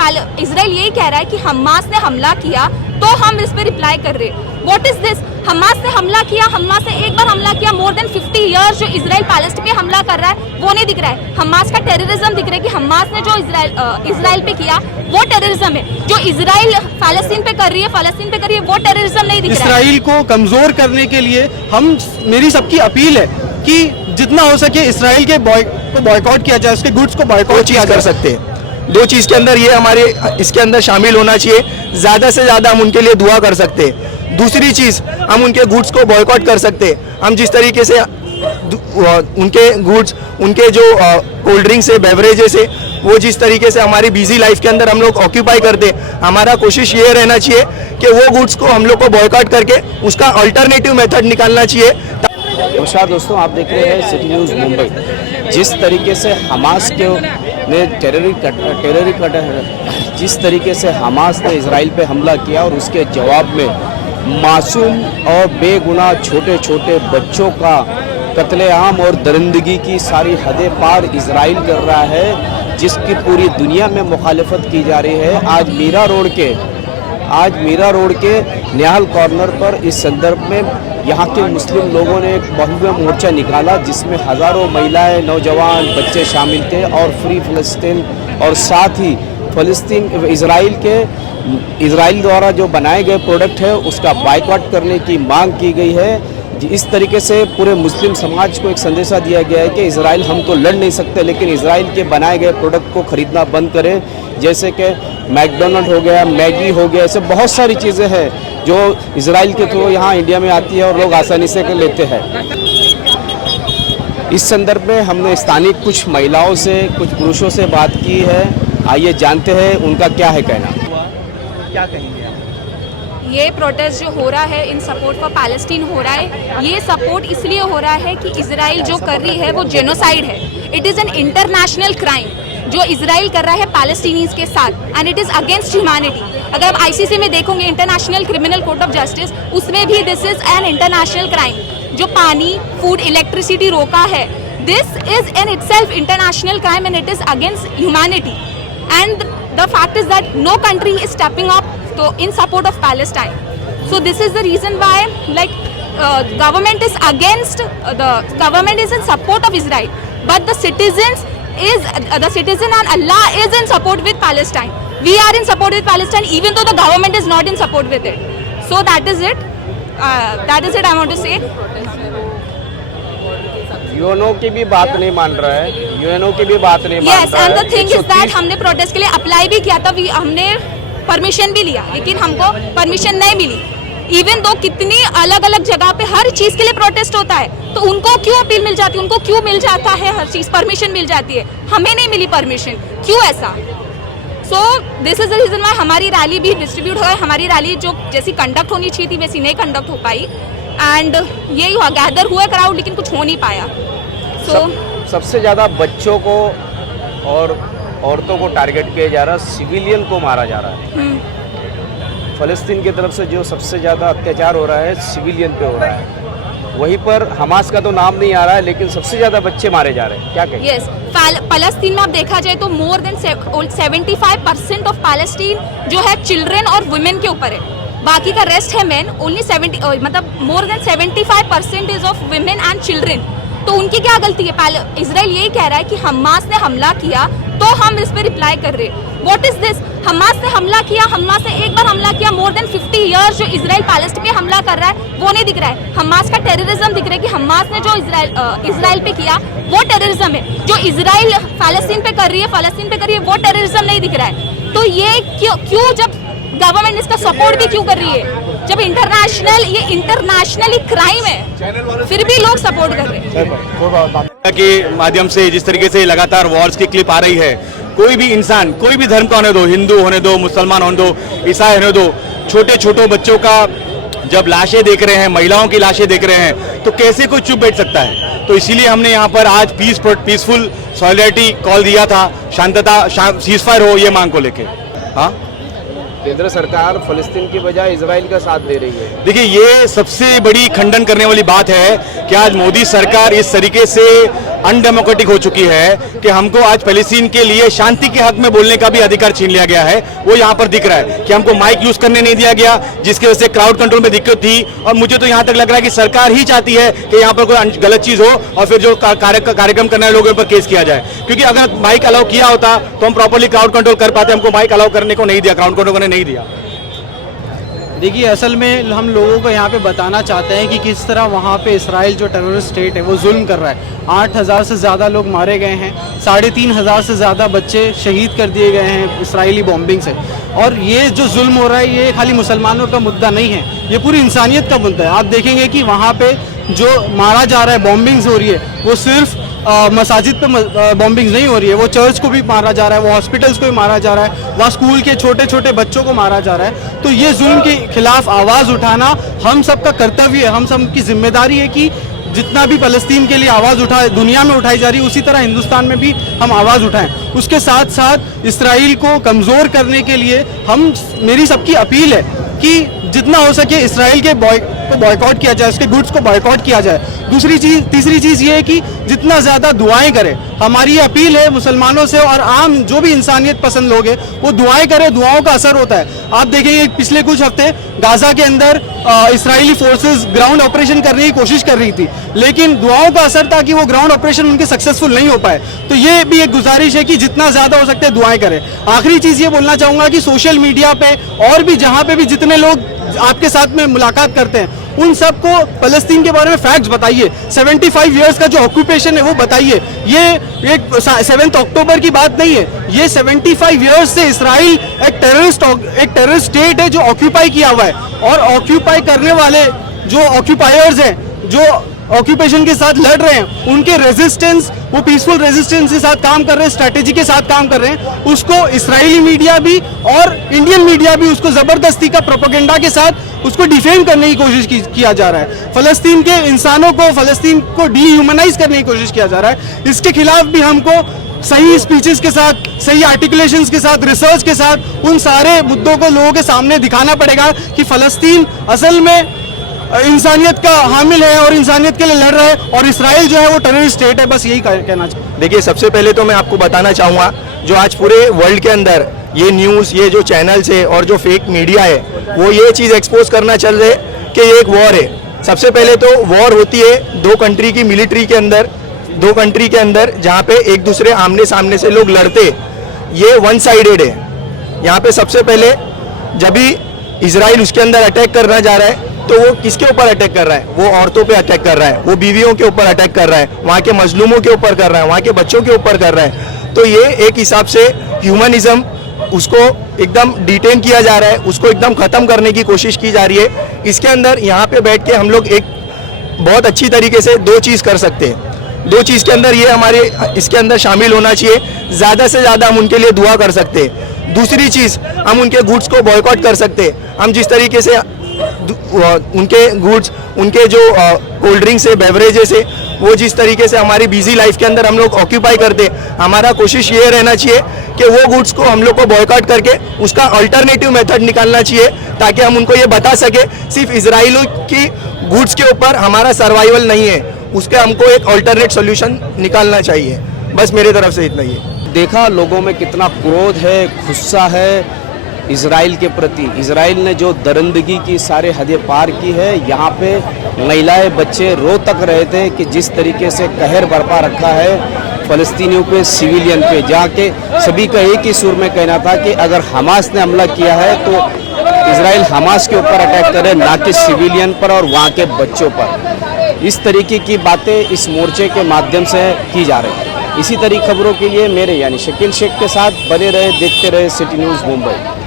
Israel यही कह रहा है कि हमास ने हमला किया तो हम इस पे रिप्लाई कर रहे हैं। What is this? हमास ने हमला किया, हमास ने एक बार हमला किया, मोर देन 50 इयर्स जो इसराइल पैलेस्टीन पे हमला कर रहा है वो नहीं दिख रहा है। हमास का टेररिज्म दिख रहा है कि हमास ने जो इसराइल पे किया वो टेररिज्म है। जो इसराइल फलस्तीन पे कर रही है वो टेररिज्म नहीं दिख रहा है। इसराइल को कमजोर करने के लिए मेरी सबकी अपील है कि जितना हो सके इसराइल के को बॉयकॉट किया जाए, उसके गुड्स को बॉयकॉट किया कर सकते हैं। दो चीज़ के अंदर ये हमारे इसके अंदर शामिल होना चाहिए, ज़्यादा से ज़्यादा हम उनके लिए दुआ कर सकते हैं। दूसरी चीज़, हम उनके गुड्स को बॉयकॉट कर सकते हैं। हम जिस तरीके से उनके गुड्स, उनके जो कोल्ड ड्रिंक्स है, बेवरेजेस है, वो जिस तरीके से हमारी बिजी लाइफ के अंदर हम लोग ऑक्यूपाई करते हैं, हमारा कोशिश ये रहना चाहिए कि वो गुड्स को हम लोग को बॉयकॉट करके उसका अल्टरनेटिव मेथड निकालना चाहिए। नमस्कार दोस्तों, आप देख रहे हैं सिटी न्यूज़ मुंबई। जिस तरीके से हमास के ने जिस तरीके से हमास ने इजराइल पे हमला किया और उसके जवाब में मासूम और बेगुनाह छोटे छोटे बच्चों का कत्लेआम और दरिंदगी की सारी हदें पार इजराइल कर रहा है, जिसकी पूरी दुनिया में मुखालिफत की जा रही है। आज मीरा रोड के निहाल कॉर्नर पर इस संदर्भ में यहाँ के मुस्लिम लोगों ने एक भव्य मोर्चा निकाला, जिसमें हज़ारों महिलाएं, नौजवान, बच्चे शामिल थे और फ्री फ़लस्तीन और साथ ही इजराइल द्वारा जो बनाए गए प्रोडक्ट है उसका बाइकआउट करने की मांग की गई है। इस तरीके से पूरे मुस्लिम समाज को एक संदेशा दिया गया है कि इजराइल हम तो लड़ नहीं सकते, लेकिन इजराइल के बनाए गए प्रोडक्ट को ख़रीदना बंद करें। जैसे कि मैकडोनल्ड हो गया, मैगी हो गया, ऐसे बहुत सारी चीज़ें हैं जो इजराइल के थ्रू यहाँ इंडिया में आती है और लोग आसानी से लेते हैं। इस संदर्भ में हमने स्थानीय कुछ महिलाओं से, कुछ पुरुषों से बात की है। आइए जानते हैं उनका क्या है कहना। क्या कहेंगे आप? ये प्रोटेस्ट जो हो रहा है इन सपोर्ट फॉर पैलेस्टीन हो रहा है। ये सपोर्ट इसलिए हो रहा है कि इजराइल जो कर रही है वो जेनोसाइड है। It is an international crime जो इजराइल कर रहा है पैलेस्टीनीज के साथ, and it is against humanity. अगर आप आईसीसी में देखोगे, international criminal court of justice, उसमें भी this is an international crime. जो पानी, फूड, इलेक्ट्रिसिटी रोका है, this is in itself international crime and it is against humanity. And the fact is that no country is stepping up in support of Palestine. So this is the reason why, like, government is against, the government is in support of Israel, but the citizen and Allah is in support with Palestine. We are in support with Palestine even though the government is not in support with it. So that is it. I want to say. UNO की भी बात नहीं मान रहा है, UNO की भी बात नहीं मान रहा है। Yes, and the thing is that हमने प्रोटेस्ट के लिए अप्लाई भी किया था, हमने परमिशन भी लिया, लेकिन हमको परमिशन नहीं मिली। इवन दो कितनी अलग अलग जगह पे हर चीज के लिए प्रोटेस्ट होता है, तो उनको क्यों अपील मिल जाती है, उनको क्यों मिल जाता है हर चीज, परमिशन मिल जाती है, हमें नहीं मिली परमिशन, क्यों ऐसा? So this is the reason why हमारी रैली भी डिस्ट्रीब्यूट हो गई। हमारी रैली जो जैसी कंडक्ट होनी चाहिए थी वैसी नहीं कंडक्ट हो पाई, एंड यही हुआ, गैदर हुआ क्राउड लेकिन कुछ हो नहीं पाया। सबसे ज्यादा बच्चों को और औरतों को टारगेट किया जा रहा है, सिविलियन को मारा जा रहा है। फलस्तीन की तरफ से जो सबसे ज़्यादा अत्याचार हो रहा है सिविलियन पे हो रहा है। वहीं पर हमास का तो नाम नहीं आ रहा है, लेकिन सबसे ज़्यादा बच्चे मारे जा रहे हैं। क्या कहें? यस, फलस्तीन में आप देखा जाए तो मोर देन 75% ऑफ पैलेस्टीन जो है चिल्ड्रन और वुमेन के ऊपर है, बाकी का रेस्ट है मेन। ओनली 70 मतलब more than 75% is of women and children. तो उनकी क्या गलती है? इजराइल यही कह रहा है कि हमास ने हमला किया तो हम इस पे रिप्लाई कर रहे हैं। What is this? हमास ने हमला किया, हमास ने एक बार हमला किया, मोर देन 50 इयर्स जो इसराइल पैलेस्टीन पे हमला कर रहा है वो नहीं दिख रहा है। हमास का टेररिज्म दिख रहा है कि हमास ने जो इसराइल पे किया वो टेररिज्म है। जो इसराइल फलस्तीन पे कर रही है वो टेररिज्म नहीं दिख रहा है। तो ये क्यों जब गवर्नमेंट इसका सपोर्ट भी क्यों कर रही है, जब ये इंटरनेशनली क्राइम है, फिर भी लोग सपोर्ट कर रहे हैं। के माध्यम से जिस तरीके से लगातार वॉर्स की क्लिप आ रही है, कोई भी इंसान, कोई भी धर्म का होने दो, हिंदू होने दो, मुसलमान होने दो, ईसाई होने दो, छोटे बच्चों का जब लाशें देख रहे हैं, महिलाओं की लाशें देख रहे हैं, तो कैसे कोई चुप बैठ सकता है? तो इसीलिए हमने यहाँ पर आज पीसफुल सॉलिडरिटी कॉल दिया था, शांतता, सीजफायर हो, ये मांग को लेके। हाँ, केंद्र सरकार फलस्तीन की बजाय इजराइल का साथ दे रही है। देखिए, ये सबसे बड़ी खंडन करने वाली बात है कि आज मोदी सरकार इस तरीके से अनडेमोक्रेटिक हो चुकी है कि हमको आज फलस्तीन के लिए शांति के हक में बोलने का भी अधिकार छीन लिया गया है। वो यहाँ पर दिख रहा है कि हमको माइक यूज करने नहीं दिया गया, जिसकी वजह से क्राउड कंट्रोल में दिक्कत थी। और मुझे तो यहाँ तक लग रहा है कि सरकार ही चाहती है कि यहाँ पर कोई गलत चीज हो और फिर जो कार्यक्रम करने वाले लोगों पर केस किया जाए, क्योंकि अगर माइक अलाउ किया होता तो हम प्रॉपर्ली क्राउड कंट्रोल कर पाते। हमको माइक अलाउ करने को नहीं दिया, क्राउड कंट्रोल करने नहीं दिया। देखिए, असल में हम लोगों को यहाँ पे बताना चाहते हैं कि किस तरह वहाँ पे इसराइल जो टेररिस्ट स्टेट है वो जुल्म कर रहा है। 8,000 से ज़्यादा लोग मारे गए हैं, 3,500 से ज़्यादा बच्चे शहीद कर दिए गए हैं इसराइली बॉम्बिंग से। और ये जो जुल्म हो रहा है ये खाली मुसलमानों का मुद्दा नहीं है, ये पूरी इंसानियत का मुद्दा है। आप देखेंगे कि वहाँ पे जो मारा जा रहा है, बॉम्बिंग्स हो रही है, वो सिर्फ मसाजिद पे बॉम्बिंग्स नहीं हो रही है, वो चर्च को भी मारा जा रहा है, वो हॉस्पिटल्स को भी मारा जा रहा है, वहाँ स्कूल के छोटे छोटे बच्चों को मारा जा रहा है। तो ये जुल्म के खिलाफ आवाज़ उठाना हम सबका कर्तव्य है, हम सब की जिम्मेदारी है कि जितना भी फ़लस्तीन के लिए आवाज़ दुनिया में उठाई जा रही है, उसी तरह हिंदुस्तान में भी हम आवाज़ उठाएं। उसके साथ साथ इसराइल को कमज़ोर करने के लिए मेरी सबकी अपील है कि जितना हो सके इसराइल के बॉयकॉट किया जाए, उसके गुड्स को बॉयकॉट किया जाए। तीसरी चीज़ ये है कि जितना ज़्यादा दुआएं करें। हमारी ये अपील है मुसलमानों से और आम जो भी इंसानियत पसंद लोग हैं वो दुआएं करें, दुआओं का असर होता है। आप देखेंगे पिछले कुछ हफ्ते गाजा के अंदर इसराइली फोर्सेस ग्राउंड ऑपरेशन करने की कोशिश कर रही थी, लेकिन दुआओं का असर था कि वो ग्राउंड ऑपरेशन उनके सक्सेसफुल नहीं हो पाए। तो ये भी एक गुजारिश है कि जितना ज़्यादा हो सकता है दुआएं करें। आखिरी चीज़ ये बोलना चाहूँगा कि सोशल मीडिया पे और भी जहाँ पे भी जितने लोग आपके साथ में मुलाकात करते हैं उन सबको फ़लस्तीन के बारे में फैक्ट्स बताइए। 75 इयर्स का जो ऑक्यूपेशन है वो बताइए। ये एक 7 अक्टूबर की बात नहीं है, ये 75 इयर्स से इसराइल एक टेररिस्ट स्टेट है जो ऑक्यूपाई किया हुआ है। और ऑक्यूपाई करने वाले जो ऑक्यूपायर्स हैं, जो ऑक्यूपेशन के साथ लड़ रहे हैं, उनके रेजिस्टेंस, वो पीसफुल रेजिस्टेंस के साथ काम कर रहे हैं, स्ट्रैटेजी के साथ काम कर रहे हैं। उसको इसराइली मीडिया भी और इंडियन मीडिया भी उसको ज़बरदस्ती का प्रोपेगेंडा के साथ उसको डिफेम करने की कोशिश किया जा रहा है। फ़लस्तीन के इंसानों को, फ़लस्तीन को डीह्यूमनाइज करने की कोशिश किया जा रहा है। इसके खिलाफ भी हमको सही स्पीचेस के साथ, सही आर्टिकुलेशंस के साथ, रिसर्च के साथ उन सारे मुद्दों को लोगों के सामने दिखाना पड़ेगा कि फ़लस्तीन असल में इंसानियत का हामिल है और इंसानियत के लिए लड़ रहा है और इसराइल जो है वो टेररिस्ट स्टेट है। बस यही कहना चाहिए। देखिए, सबसे पहले तो मैं आपको बताना चाहूँगा जो आज पूरे वर्ल्ड के अंदर ये न्यूज़, ये जो चैनल्स है और जो फेक मीडिया है वो ये चीज़ एक्सपोज करना चल रहे कि ये एक वॉर है। सबसे पहले तो वॉर होती है दो कंट्री की मिलिट्री के अंदर, दो कंट्री के अंदर जहाँ पे एक दूसरे आमने सामने से लोग लड़ते, ये वन साइडेड है। यहाँ पे सबसे पहले जब भी इसराइल उसके अंदर अटैक करना जा रहा है तो वो किसके ऊपर अटैक कर रहा है? वो औरतों पे अटैक कर रहा है, वो बीवियों के ऊपर अटैक कर रहा है, वहाँ के मजलूमों के ऊपर कर रहा है, वहाँ के बच्चों के ऊपर कर रहा है। तो ये एक हिसाब से ह्यूमनिज्म, उसको एकदम डिटेन किया जा रहा है, उसको एकदम ख़त्म करने की कोशिश की जा रही है। इसके अंदर यहाँ पे बैठ के हम लोग एक बहुत अच्छी तरीके से दो चीज़ कर सकते हैं। दो चीज़ के अंदर ये हमारे इसके अंदर शामिल होना चाहिए, ज़्यादा से ज़्यादा हम उनके लिए दुआ कर सकते हैं। दूसरी चीज़, हम उनके गुड्स को बॉयकॉट कर सकते हैं। हम जिस तरीके से उनके गुड्स, उनके जो कोल्ड ड्रिंक्स है, बेवरेजेस है, वो जिस तरीके से हमारी बिजी लाइफ के अंदर हम लोग ऑक्यूपाई करते हैं, हमारा कोशिश ये रहना चाहिए कि वो गुड्स को हम लोग को बॉयकॉट करके उसका अल्टरनेटिव मेथड निकालना चाहिए, ताकि हम उनको ये बता सके सिर्फ इजराइलों की गुड्स के ऊपर हमारा सर्वाइवल नहीं है, उसके हमको एक अल्टरनेट सोल्यूशन निकालना चाहिए। बस मेरी तरफ से इतना ही है। देखा लोगों में कितना क्रोध है, गुस्सा है इजराइल के प्रति। इजराइल ने जो दरिंदगी की सारे हदें पार की है। यहाँ पे महिलाएं, बच्चे रो तक रहे थे कि जिस तरीके से कहर बरपा रखा है फ़लस्तीनियों पे, सिविलियन पे, जहाँ के सभी का एक ही सुर में कहना था कि अगर हमास ने हमला किया है तो इजराइल हमास के ऊपर अटैक करे, ना कि सिविलियन पर और वहाँ के बच्चों पर। इस तरीके की बातें इस मोर्चे के माध्यम से की जा रही है। इसी तरह खबरों के लिए मेरे यानी शकील शेख के साथ बने रहे, देखते रहे सिटी न्यूज़ मुंबई।